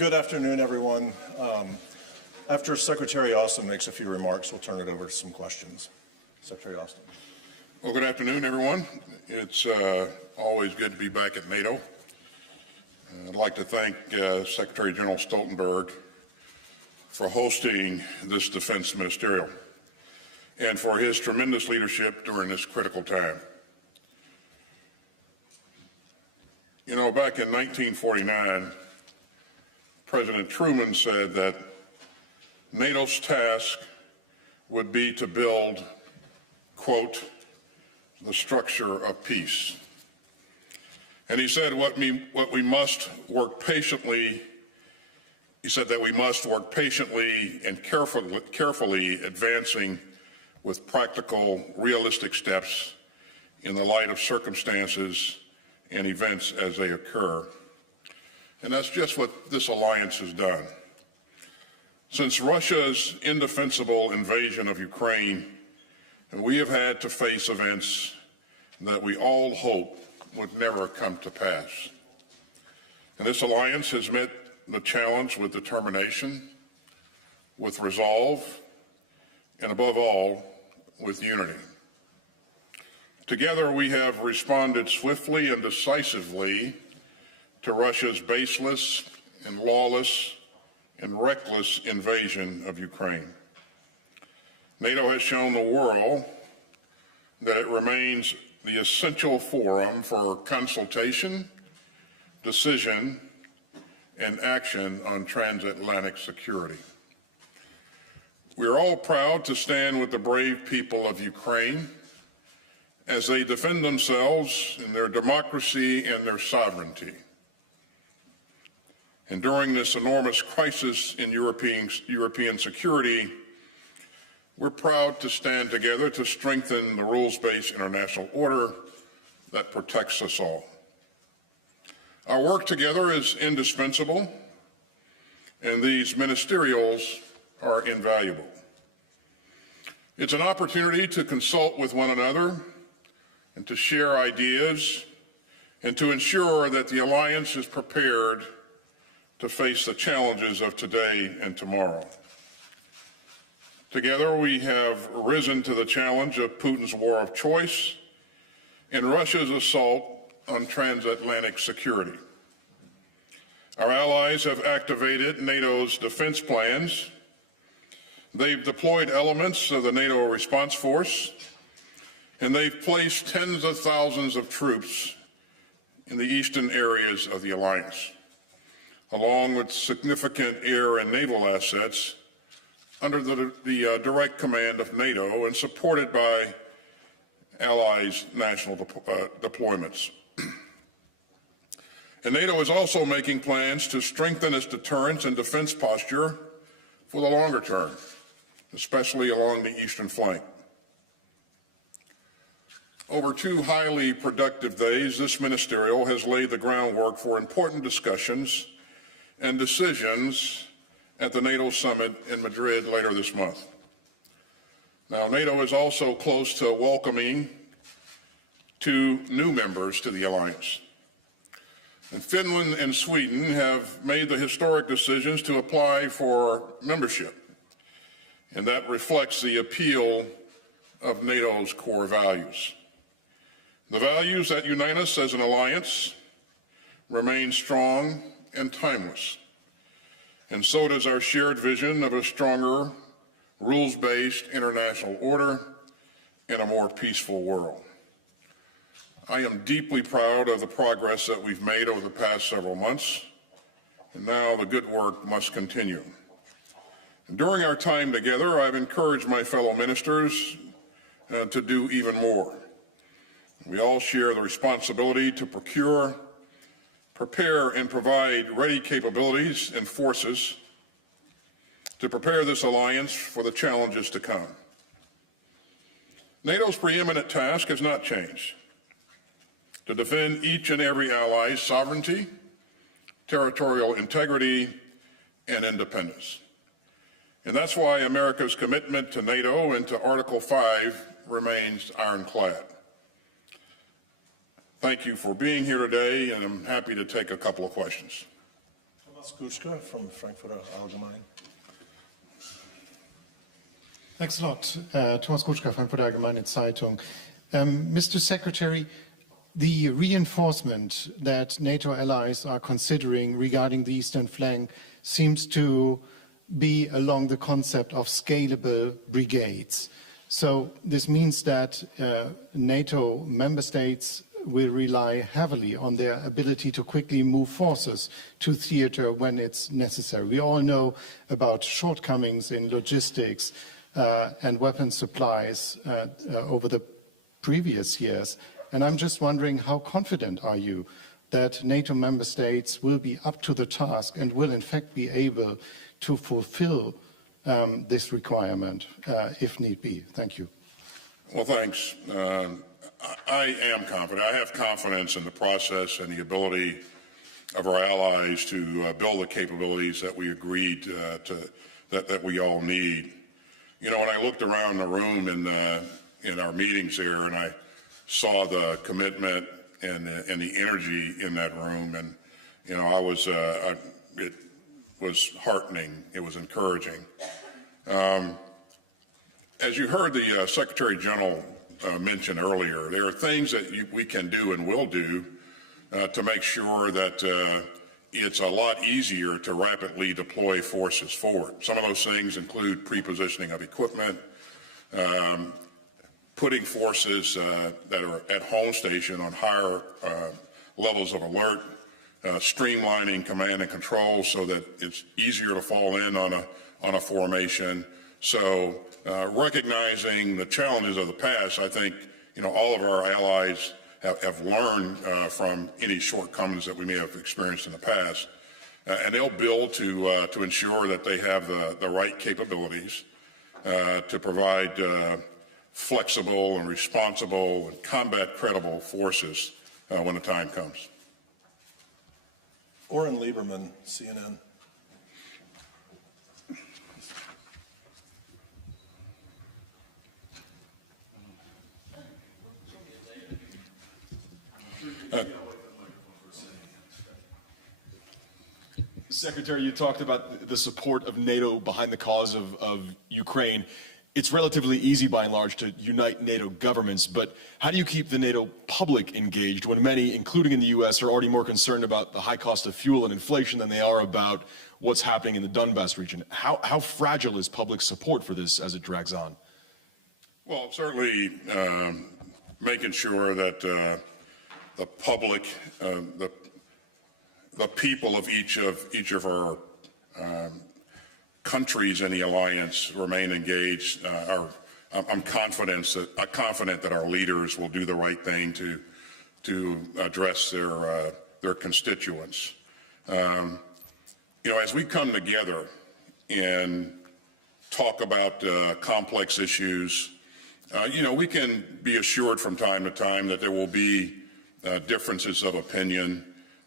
Good afternoon, everyone. After Secretary Austin makes a few remarks, we'll turn it over to some questions. Secretary Austin. Well, good afternoon, everyone. It's always good to be back at NATO. I'd like to thank Secretary General Stoltenberg for hosting this Defense Ministerial and for his tremendous leadership during this critical time. You know, back in 1949, President Truman said that NATO's task would be to build, quote, the structure of peace. And he said we must work patiently. He said that we must work patiently and carefully advancing with practical, realistic steps in the light of circumstances and events as they occur. And that's just what this alliance has done. Since Russia's indefensible invasion of Ukraine, we have had to face events that we all hope would never come to pass. And this alliance has met the challenge with determination, with resolve, and above all, with unity. Together, we have responded swiftly and decisively to Russia's baseless and lawless and reckless invasion of Ukraine. NATO has shown the world that it remains the essential forum for consultation, decision, and action on transatlantic security. We are all proud to stand with the brave people of Ukraine as they defend themselves and their democracy and their sovereignty. And during this enormous crisis in European security, we're proud to stand together to strengthen the rules-based international order that protects us all. Our work together is indispensable, and these ministerials are invaluable. It's an opportunity to consult with one another and to share ideas and to ensure that the alliance is prepared to face the challenges of today and tomorrow. Together, we have risen to the challenge of Putin's war of choice and Russia's assault on transatlantic security. Our allies have activated NATO's defense plans. They've deployed elements of the NATO response force, and they've placed tens of thousands of troops in the eastern areas of the alliance, along with significant air and naval assets under the direct command of NATO and supported by allies' national deployments. And NATO is also making plans to strengthen its deterrence and defense posture for the longer term, especially along the eastern flank. Over 2 highly productive days, this ministerial has laid the groundwork for important discussions and decisions at the NATO summit in Madrid later this month. Now, NATO is also close to welcoming 2 new members to the alliance. And Finland and Sweden have made the historic decisions to apply for membership, and that reflects the appeal of NATO's core values. The values that unite us as an alliance remain strong and timeless, and so does our shared vision of a stronger, rules-based international order in a more peaceful world. I am deeply proud of the progress that we've made over the past several months, and now the good work must continue. And during our time together, I've encouraged my fellow ministers to do even more. We all share the responsibility to procure, prepare, and provide ready capabilities and forces to prepare this alliance for the challenges to come. NATO's preeminent task has not changed: to defend each and every ally's sovereignty, territorial integrity, and independence. And that's why America's commitment to NATO and to Article 5 remains ironclad. Thank you for being here today, and I'm happy to take a couple of questions. How Thomas Kuczka from Frankfurter Allgemein. Thanks a lot. Thomas Kuczka, Frankfurter Allgemeine Zeitung. Mr. Secretary, the reinforcement that NATO allies are considering regarding the eastern flank seems to be along the concept of scalable brigades. So this means that NATO member states will rely heavily on their ability to quickly move forces to theater when it's necessary. We all know about shortcomings in logistics and weapon supplies over the previous years. And I'm just wondering, how confident are you that NATO member states will be up to the task and will in fact be able to fulfill this requirement if need be? Thank you. Well, thanks. I am confident. I have confidence in the process and the ability of our allies to build the capabilities that we agreed that we all need. You know, when I looked around the room in our meetings here, and I saw the commitment and the energy in that room, and you know, it was heartening. It was encouraging. As you heard the Secretary General mention earlier, there are things that we can do and will do to make sure that it's a lot easier to rapidly deploy forces forward. Some of those things include pre-positioning of equipment, putting forces that are at home station on higher levels of alert, streamlining command and control so that it's easier to fall in on a formation. So recognizing the challenges of the past, I think, you know, all of our allies have learned from any shortcomings that we may have experienced in the past, and they'll build to ensure that they have the right capabilities to provide flexible and responsible and combat-credible forces when the time comes. Oren Lieberman, CNN. Secretary, you talked about the support of NATO behind the cause of Ukraine. It's relatively easy, by and large, to unite NATO governments, but how do you keep the NATO public engaged when many, including in the U.S., are already more concerned about the high cost of fuel and inflation than they are about what's happening in the Donbass region? How fragile is public support for this as it drags on? Well, certainly making sure that the public, the people of each of our countries in the alliance remain engaged. I'm confident that our leaders will do the right thing to address their constituents. You know, as we come together and talk about complex issues, you know, we can be assured from time to time that there will be differences of opinion,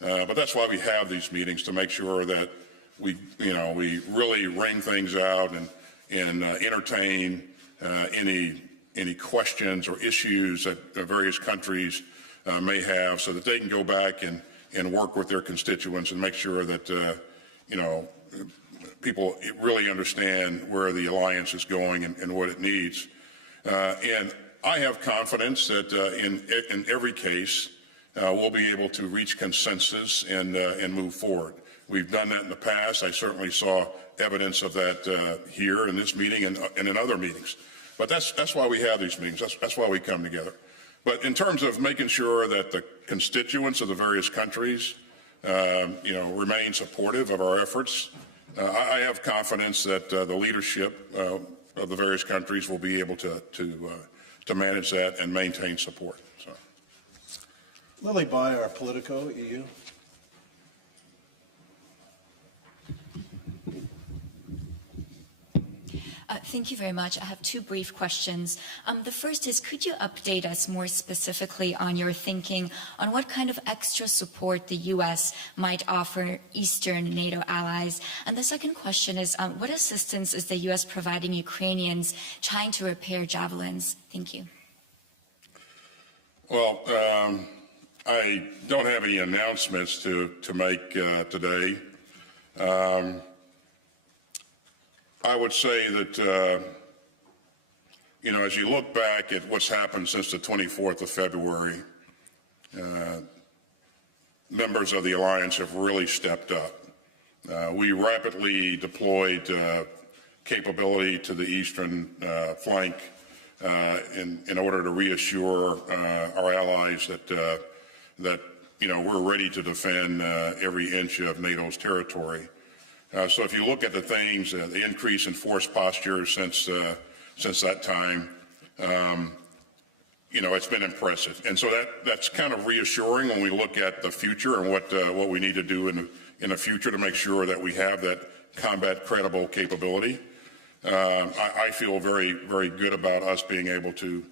but that's why we have these meetings, to make sure that we really wring things out and entertain any questions or issues that various countries may have, so that they can go back and work with their constituents and make sure that people really understand where the alliance is going and what it needs. And I have confidence that in every case we'll be able to reach consensus and move forward. We've done that in the past. I certainly saw evidence of that here in this meeting and in other meetings. But that's why we have these meetings. That's why we come together. But in terms of making sure that the constituents of the various countries, remain supportive of our efforts, I have confidence that the leadership of the various countries will be able to manage that and maintain support. So. Lily Bayer, Politico, EU. Thank you very much. I have two brief questions. The first is, could you update us more specifically on your thinking on what kind of extra support the U.S. might offer Eastern NATO allies? And the second question is, what assistance is the U.S. providing Ukrainians trying to repair javelins? Thank you. Well, I don't have any announcements to make today. I would say that, as you look back at what's happened since the 24th of February, members of the alliance have really stepped up. We rapidly deployed capability to the eastern flank in order to reassure our allies that we're ready to defend every inch of NATO's territory. So if you look at the things, the increase in force posture since that time, it's been impressive. And so that's kind of reassuring when we look at the future and what we need to do in the future to make sure that we have that combat credible capability. I feel very, very good about us being able to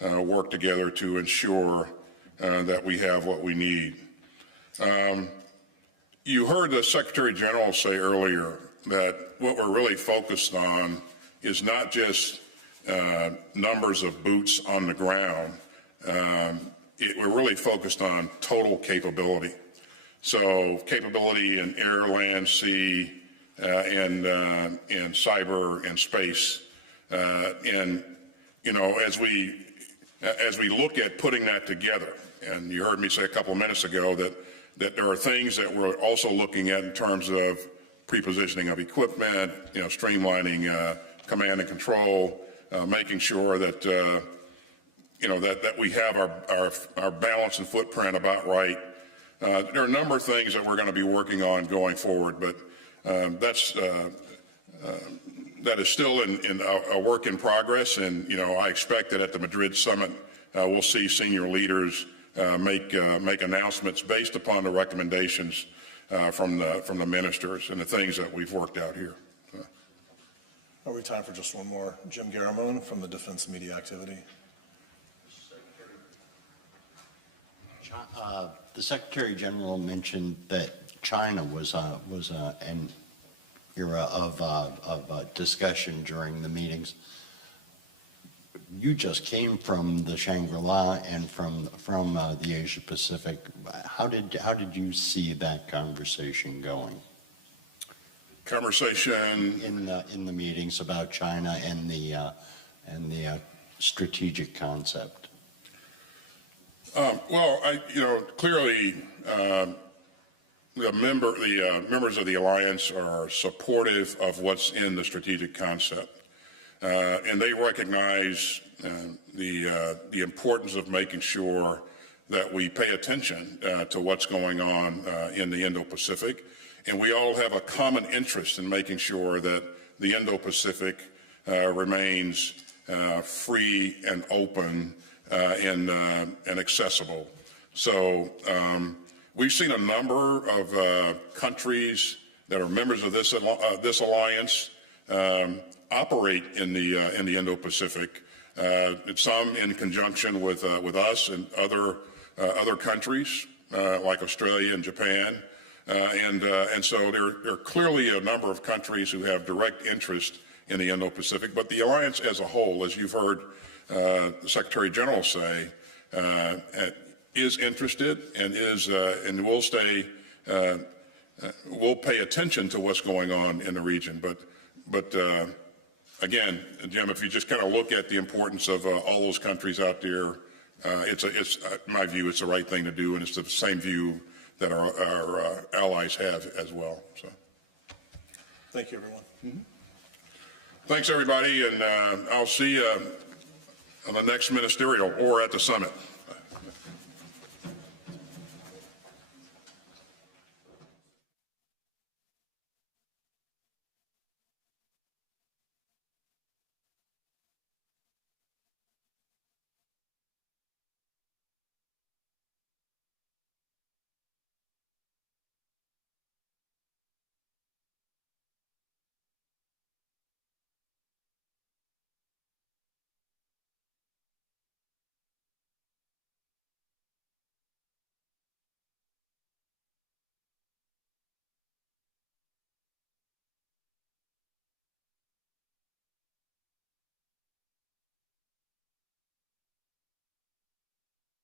work together to ensure that we have what we need. You heard the Secretary General say earlier that what we're really focused on is not just numbers of boots on the ground. We're really focused on total capability. So capability in air, land, sea, and cyber and space. As we look at putting that together, and you heard me say a couple of minutes ago that there are things that we're also looking at in terms of pre-positioning of equipment, streamlining command and control, making sure that that we have our balance and footprint about right. There are a number of things that we're going to be working on going forward, but that is still in a work in progress. And I expect that at the Madrid summit, we'll see senior leaders make announcements based upon the recommendations from the ministers and the things that we've worked out here. Are we time for just one more? Jim Garamone from the Defense Media Activity. The Secretary General mentioned that China was an era of discussion during the meetings. You just came from the Shangri-La and from the Asia Pacific. How did you see that conversation going? Conversation in the meetings about China and the strategic concept. Clearly, the members of the alliance are supportive of what's in the strategic concept, and they recognize the importance of making sure that we pay attention to what's going on in the Indo-Pacific, and we all have a common interest in making sure that the Indo-Pacific remains free and open and accessible. So we've seen a number of countries that are members of this alliance operate in the Indo-Pacific. Some in conjunction with us and other countries like Australia and Japan, and so there are clearly a number of countries who have direct interest in the Indo-Pacific. But the alliance as a whole, as you've heard the Secretary General say, is interested and will stay. We'll pay attention to what's going on in the region. But again, Jim, if you just kind of look at the importance of all those countries out there, it's in my view, it's the right thing to do, and it's the same view that our allies have as well. So, thank you, everyone. Mm-hmm. Thanks, everybody, and I'll see you on the next ministerial or at the summit.